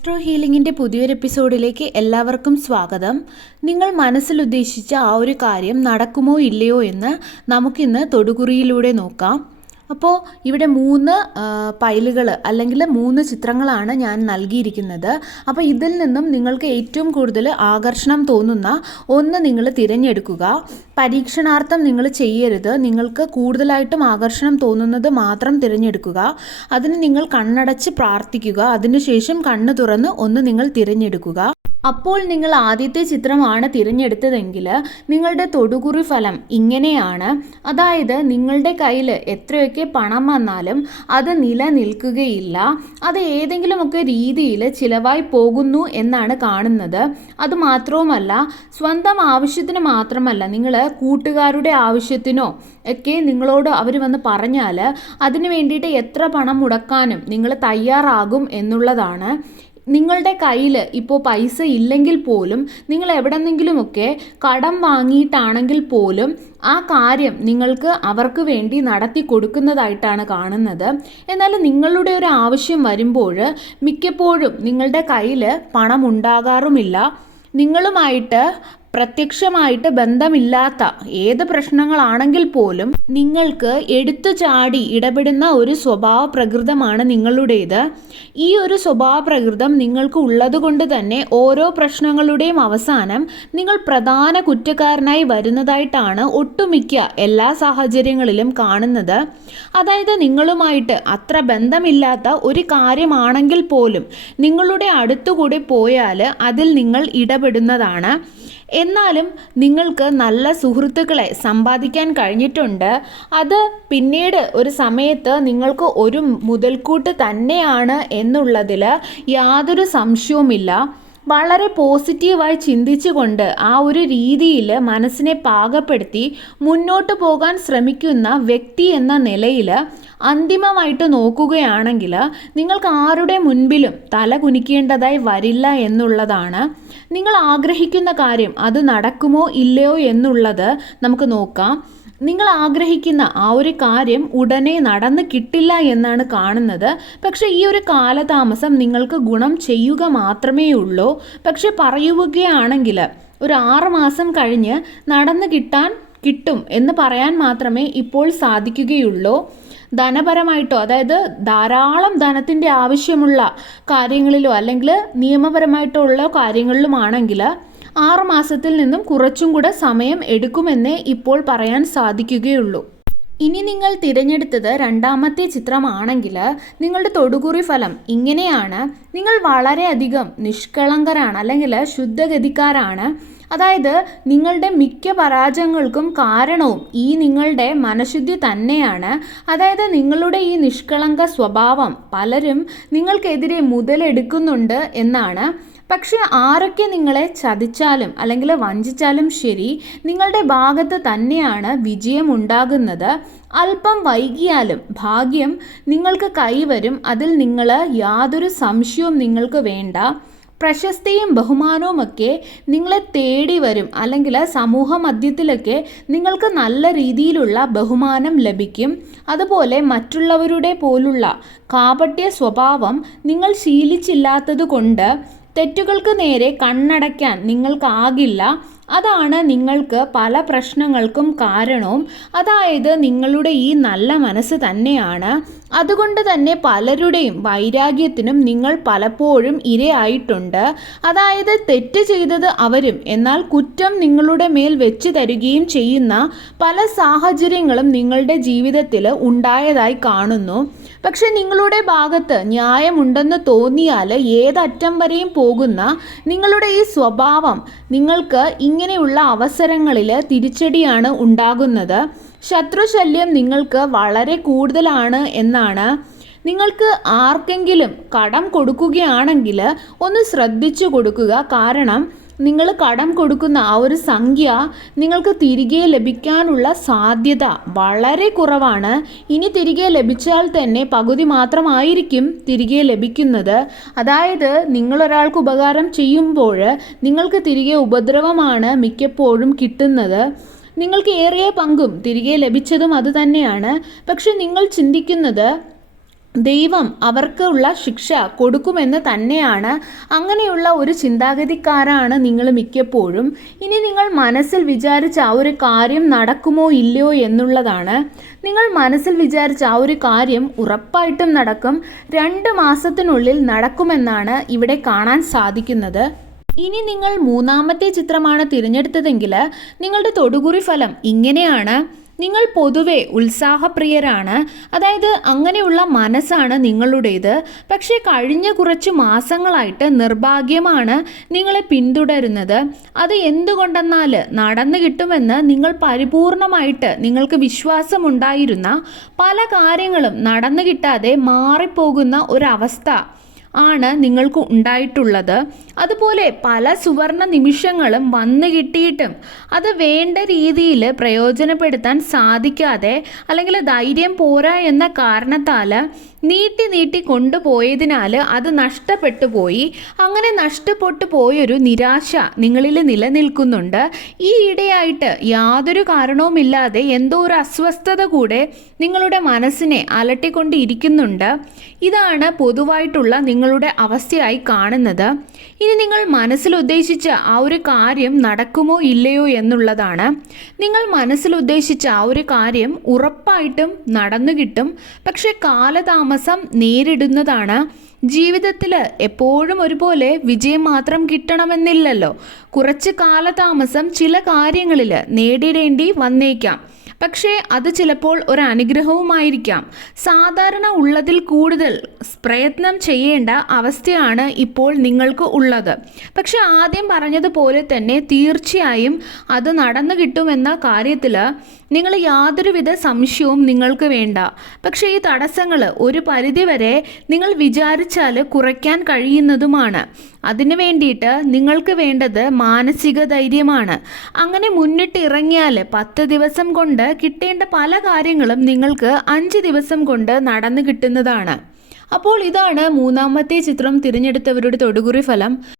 Astro ഹീലിംഗിന്റെ പുതിയൊരു എപ്പിസോഡിലേക്ക് എല്ലാവർക്കും സ്വാഗതം. നിങ്ങൾ മനസ്സിൽ ഉദ്ദേശിച്ച ആ ഒരു കാര്യം നടക്കുമോ ഇല്ലയോ എന്ന് നമുക്കിന്ന് തൊടുകുറിയിലൂടെ നോക്കാം. അപ്പോൾ ഇവിടെ മൂന്ന് പൈലുകൾ അല്ലെങ്കിൽ മൂന്ന് ചിത്രങ്ങളാണ് ഞാൻ നൽകിയിരിക്കുന്നത്. അപ്പോൾ ഇതിൽ നിന്നും നിങ്ങൾക്ക് ഏറ്റവും കൂടുതൽ ആകർഷണം തോന്നുന്ന ഒന്ന് നിങ്ങൾ തിരഞ്ഞെടുക്കുക. പരീക്ഷണാർത്ഥം നിങ്ങൾ ചെയ്യരുത്. നിങ്ങൾക്ക് കൂടുതലായിട്ടും ആകർഷണം തോന്നുന്നത് മാത്രം തിരഞ്ഞെടുക്കുക. അതിന് നിങ്ങൾ കണ്ണടച്ച് പ്രാർത്ഥിക്കുക. അതിനുശേഷം കണ്ണ് തുറന്ന് ഒന്ന് നിങ്ങൾ തിരഞ്ഞെടുക്കുക. അപ്പോൾ നിങ്ങൾ ആദ്യത്തെ ചിത്രമാണ് തിരഞ്ഞെടുത്തതെങ്കിൽ നിങ്ങളുടെ തൊടുകുറി ഫലം ഇങ്ങനെയാണ്. അതായത് നിങ്ങളുടെ കയ്യിൽ എത്രയൊക്കെ പണം വന്നാലും അത് നിലനിൽക്കുകയില്ല. അത് ഏതെങ്കിലുമൊക്കെ രീതിയിൽ ചിലവായി പോകുന്നു എന്നാണ് കാണുന്നത്. അതുമാത്രവുമല്ല സ്വന്തം ആവശ്യത്തിന് മാത്രമല്ല നിങ്ങൾ കൂട്ടുകാരുടെ ആവശ്യത്തിനോ ഒക്കെ നിങ്ങളോട് അവർ വന്ന് പറഞ്ഞാൽ അതിനു വേണ്ടിയിട്ട് എത്ര പണം മുടക്കാനും നിങ്ങൾ തയ്യാറാകും എന്നുള്ളതാണ്. നിങ്ങളുടെ കയ്യിൽ ഇപ്പോൾ പൈസ ഇല്ലെങ്കിൽ പോലും നിങ്ങൾ എവിടെ എവിടെന്നെങ്കിലുമൊക്കെ കടം വാങ്ങിയിട്ടാണെങ്കിൽ പോലും ആ കാര്യം നിങ്ങൾക്ക് അവർക്ക് വേണ്ടി നടത്തി കൊടുക്കുന്നതായിട്ടാണ് കാണുന്നത്. എന്നാൽ നിങ്ങളുടെ ഒരു ആവശ്യം വരുമ്പോൾ മിക്കപ്പോഴും നിങ്ങളുടെ കയ്യിൽ പണം ഉണ്ടാകാറുമില്ല നിങ്ങളുമായിട്ട് പ്രത്യക്ഷമായിട്ട് ബന്ധമില്ലാത്ത ഏത് പ്രശ്നങ്ങളാണെങ്കിൽ പോലും നിങ്ങൾക്ക് എടുത്തു ചാടി ഇടപെടുന്ന ഒരു സ്വഭാവ പ്രകൃതമാണ് നിങ്ങളുടേത്. ഈ ഒരു സ്വഭാവ പ്രകൃതം നിങ്ങൾക്ക് ഉള്ളതുകൊണ്ട് തന്നെ ഓരോ പ്രശ്നങ്ങളുടെയും അവസാനം നിങ്ങൾ പ്രധാന കുറ്റക്കാരനായി വരുന്നതായിട്ടാണ് ഒട്ടുമിക്ക എല്ലാ സാഹചര്യങ്ങളിലും കാണുന്നത്. അതായത് നിങ്ങളുമായിട്ട് അത്ര ബന്ധമില്ലാത്ത ഒരു കാര്യമാണെങ്കിൽ പോലും നിങ്ങളുടെ അടുത്തുകൂടി പോയാൽ അതിൽ നിങ്ങൾ ഇടപെടുന്നതാണ്. എന്നാലും നിങ്ങൾക്ക് നല്ല സുഹൃത്തുക്കളെ സമ്പാദിക്കാൻ കഴിഞ്ഞിട്ടുണ്ട്. അത് പിന്നീട് ഒരു സമയത്ത് നിങ്ങൾക്ക് ഒരു മുതൽക്കൂട്ട് തന്നെയാണ് എന്നുള്ളതിൽ യാതൊരു സംശയവുമില്ല. വളരെ പോസിറ്റീവായി ചിന്തിച്ചുകൊണ്ട് ആ ഒരു രീതിയിൽ മനസ്സിനെ പാകപ്പെടുത്തി മുന്നോട്ട് പോകാൻ ശ്രമിക്കുന്ന വ്യക്തി എന്ന നിലയിൽ അന്തിമമായിട്ട് നോക്കുകയാണെങ്കിൽ നിങ്ങൾക്ക് ആരുടെ മുൻപിലും തല കുനിക്കേണ്ടതായി വരില്ല എന്നുള്ളതാണ്. നിങ്ങൾ ആഗ്രഹിക്കുന്ന കാര്യം അത് നടക്കുമോ ഇല്ലയോ എന്നുള്ളത് നമുക്ക് നോക്കാം. നിങ്ങൾ ആഗ്രഹിക്കുന്ന ആ ഒരു കാര്യം ഉടനെ നടന്ന് കിട്ടില്ല എന്നാണ് കാണുന്നത്. പക്ഷെ ഈ ഒരു കാലതാമസം നിങ്ങൾക്ക് ഗുണം ചെയ്യുക മാത്രമേ ഉള്ളൂ. പക്ഷെ പറയുകയാണെങ്കിൽ ഒരു ആറ് മാസം കഴിഞ്ഞ് നടന്നു കിട്ടാൻ കിട്ടും എന്ന് പറയാൻ മാത്രമേ ഇപ്പോൾ സാധിക്കുകയുള്ളൂ. ധനപരമായിട്ടോ അതായത് ധാരാളം ധനത്തിന്റെ ആവശ്യമുള്ള കാര്യങ്ങളിലോ അല്ലെങ്കിൽ നിയമപരമായിട്ടോ ഉള്ള കാര്യങ്ങളിലുമാണെങ്കിൽ ആറ് മാസത്തിൽ നിന്നും കുറച്ചും കൂടെ സമയം എടുക്കുമെന്നേ ഇപ്പോൾ പറയാൻ സാധിക്കുകയുള്ളൂ. ഇനി നിങ്ങൾ തിരഞ്ഞെടുത്തത് രണ്ടാമത്തെ ചിത്രമാണെങ്കിൽ നിങ്ങളുടെ തൊടുകുറി ഫലം ഇങ്ങനെയാണ്. നിങ്ങൾ വളരെയധികം നിഷ്കളങ്കരാണ് അല്ലെങ്കിൽ ശുദ്ധഗതിക്കാരാണ്. അതായത് നിങ്ങളുടെ മിക്ക പരാജയങ്ങൾക്കും കാരണവും ഈ നിങ്ങളുടെ മനഃശുദ്ധി തന്നെയാണ്. അതായത് നിങ്ങളുടെ ഈ നിഷ്കളങ്ക സ്വഭാവം പലരും നിങ്ങൾക്കെതിരെ മുതലെടുക്കുന്നുണ്ട് എന്നാണ്. പക്ഷെ ആരൊക്കെ നിങ്ങളെ ചതിച്ചാലും അല്ലെങ്കിൽ വഞ്ചിച്ചാലും ശരി നിങ്ങളുടെ ഭാഗത്ത് തന്നെയാണ് വിജയം ഉണ്ടാകുന്നത്. അല്പം വൈകിയാലും ഭാഗ്യം നിങ്ങൾക്ക് കൈവരും. അതിൽ നിങ്ങൾ യാതൊരു സംശയവും നിങ്ങൾക്ക് വേണ്ട. പ്രശസ്തിയും ബഹുമാനവുമൊക്കെ നിങ്ങളെ തേടി വരും. അല്ലെങ്കിൽ സമൂഹ മധ്യത്തിലൊക്കെ നിങ്ങൾക്ക് നല്ല രീതിയിലുള്ള ബഹുമാനം ലഭിക്കും. അതുപോലെ മറ്റുള്ളവരുടെ പോലുള്ള കാപട്യ സ്വഭാവം നിങ്ങൾ ശീലിച്ചില്ലാത്തത് കൊണ്ട് തെറ്റുകൾക്ക് നേരെ കണ്ണടയ്ക്കാൻ നിങ്ങൾക്കാകില്ല. അതാണ് നിങ്ങൾക്ക് പല പ്രശ്നങ്ങൾക്കും കാരണവും. അതായത് നിങ്ങളുടെ ഈ നല്ല മനസ്സ് തന്നെയാണ്. അതുകൊണ്ട് തന്നെ പലരുടെയും വൈരാഗ്യത്തിനും നിങ്ങൾ പലപ്പോഴും ഇരയായിട്ടുണ്ട്. അതായത് തെറ്റ് ചെയ്തത് അവരും എന്നാൽ കുറ്റം നിങ്ങളുടെ മേൽ വെച്ച് തരികയും ചെയ്യുന്ന പല സാഹചര്യങ്ങളും നിങ്ങളുടെ ജീവിതത്തിൽ ഉണ്ടായതായി കാണുന്നു. പക്ഷെ നിങ്ങളുടെ ഭാഗത്ത് ന്യായമുണ്ടെന്ന് തോന്നിയാൽ ഏതറ്റം വരെയും പോകുന്ന നിങ്ങളുടെ ഈ സ്വഭാവം നിങ്ങൾക്ക് ഇങ്ങനെയുള്ള അവസരങ്ങളിൽ തിരിച്ചടിയാണ് ഉണ്ടാകുന്നത്. ശത്രുശല്യം നിങ്ങൾക്ക് വളരെ കൂടുതലാണ് എന്നാണ്. നിങ്ങൾക്ക് ആർക്കെങ്കിലും കടം കൊടുക്കുകയാണെങ്കിൽ ഒന്ന് ശ്രദ്ധിച്ചു കൊടുക്കുക. കാരണം നിങ്ങൾ കടം കൊടുക്കുന്ന ആ ഒരു സംഖ്യ നിങ്ങൾക്ക് തിരികെ ലഭിക്കാനുള്ള സാധ്യത വളരെ കുറവാണ്. ഇനി തിരികെ ലഭിച്ചാൽ തന്നെ പകുതി മാത്രമായിരിക്കും തിരികെ ലഭിക്കുന്നത്. അതായത് നിങ്ങളൊരാൾക്ക് ഉപകാരം ചെയ്യുമ്പോൾ നിങ്ങൾക്ക് തിരികെ ഉപദ്രവമാണ് മിക്കപ്പോഴും കിട്ടുന്നത്. നിങ്ങൾക്ക് ഏറിയ പങ്കും തിരികെ ലഭിച്ചതും അതുതന്നെയാണ് പക്ഷെ നിങ്ങൾ ചിന്തിക്കുന്നത് ദൈവം അവർക്കുള്ള ശിക്ഷ കൊടുക്കുമെന്ന് തന്നെയാണ് അങ്ങനെയുള്ള ഒരു ചിന്താഗതിക്കാരാണ് നിങ്ങൾ മിക്കപ്പോഴും. ഇനി നിങ്ങൾ മനസ്സിൽ വിചാരിച്ച ആ ഒരു കാര്യം നടക്കുമോ ഇല്ലയോ എന്നുള്ളതാണ്. നിങ്ങൾ മനസ്സിൽ വിചാരിച്ച ആ ഒരു കാര്യം ഉറപ്പായിട്ടും നടക്കും. രണ്ട് മാസത്തിനുള്ളിൽ നടക്കുമെന്നാണ് ഇവിടെ കാണാൻ സാധിക്കുന്നത്. ഇനി നിങ്ങൾ മൂന്നാമത്തെ ചിത്രമാണ് തിരഞ്ഞെടുത്തതെങ്കിൽ നിങ്ങളുടെ തൊടുകുറി ഫലം ഇങ്ങനെയാണ്. നിങ്ങൾ പൊതുവെ ഉത്സാഹപ്രിയരാണ്. അതായത് അങ്ങനെയുള്ള മനസ്സാണ് നിങ്ങളുടേത്. പക്ഷേ കഴിഞ്ഞ കുറച്ച് മാസങ്ങളായിട്ട് നിർഭാഗ്യമാണ് നിങ്ങളെ പിന്തുടരുന്നത്. അത് എന്തുകൊണ്ടെന്നാൽ നടന്നു കിട്ടുമെന്ന് നിങ്ങൾ പരിപൂർണമായിട്ട് നിങ്ങൾക്ക് വിശ്വാസമുണ്ടായിരുന്ന പല കാര്യങ്ങളും നടന്നു കിട്ടാതെ മാറിപ്പോകുന്ന ഒരവസ്ഥ. ആണ് നിങ്ങൾക്ക് ഉണ്ടായിട്ടുള്ളത്. അതുപോലെ പല സുവർണ നിമിഷങ്ങളും വന്നു കിട്ടിയിട്ടും അത് വേണ്ട രീതിയിൽ പ്രയോജനപ്പെടുത്താൻ സാധിക്കാതെ അല്ലെങ്കിൽ ധൈര്യം പോരാ എന്ന കാരണത്താൽ നീട്ടി നീട്ടി കൊണ്ടുപോയതിനാൽ അത് നഷ്ടപ്പെട്ടു പോയി. അങ്ങനെ നഷ്ടപ്പെട്ടു പോയൊരു നിരാശ നിങ്ങളിൽ നിലനിൽക്കുന്നുണ്ട്. ഈ ഇടയായിട്ട് യാതൊരു കാരണവുമില്ലാതെ എന്തോ ഒരു അസ്വസ്ഥത കൂടെ നിങ്ങളുടെ മനസ്സിനെ അലട്ടിക്കൊണ്ടിരിക്കുന്നുണ്ട്. ഇതാണ് പൊതുവായിട്ടുള്ള നിങ്ങളുടെ അവസ്ഥയായി കാണുന്നത്. ഇനി നിങ്ങൾ മനസ്സിൽ ഉദ്ദേശിച്ച ആ ഒരു കാര്യം നടക്കുമോ ഇല്ലയോ എന്നുള്ളതാണ്. നിങ്ങൾ മനസ്സിൽ ഉദ്ദേശിച്ച ആ ഒരു കാര്യം ഉറപ്പായിട്ടും നടന്നു കിട്ടും. പക്ഷേ കാലതാമസം നേരിടുന്നതാണ്. ജീവിതത്തിൽ എപ്പോഴും ഒരുപോലെ വിജയം മാത്രം കിട്ടണമെന്നില്ലല്ലോ. കുറച്ച് കാലതാമസം ചില കാര്യങ്ങളിൽ നേടിടേണ്ടി വന്നേക്കാം. പക്ഷേ അത് ചിലപ്പോൾ ഒരു അനുഗ്രഹവുമായിരിക്കാം സാധാരണ ഉള്ളതിൽ കൂടുതൽ പ്രയത്നം ചെയ്യേണ്ട അവസ്ഥയാണ് ഇപ്പോൾ നിങ്ങൾക്ക് ഉള്ളത്. പക്ഷെ ആദ്യം പറഞ്ഞതുപോലെ തന്നെ തീർച്ചയായും അത് നടന്നു കിട്ടുമെന്ന കാര്യത്തിൽ നിങ്ങൾ യാതൊരുവിധ സംശയവും നിങ്ങൾക്ക് വേണ്ട. പക്ഷേ ഈ തടസ്സങ്ങൾ ഒരു പരിധിവരെ നിങ്ങൾ വിചാരിച്ചാൽ കുറയ്ക്കാൻ കഴിയുന്നതുമാണ്. അതിനു വേണ്ടിയിട്ട് നിങ്ങൾക്ക് വേണ്ടത് മാനസിക ധൈര്യമാണ്. അങ്ങനെ മുന്നിട്ടിറങ്ങിയാൽ പത്ത് ദിവസം കൊണ്ട് കിട്ടേണ്ട പല കാര്യങ്ങളും നിങ്ങൾക്ക് അഞ്ച് ദിവസം കൊണ്ട് നടന്നു കിട്ടുന്നതാണ്. അപ്പോൾ ഇതാണ് മൂന്നാമത്തെ ചിത്രം തിരഞ്ഞെടുത്തവരുടെ തൊടുകുറി ഫലം.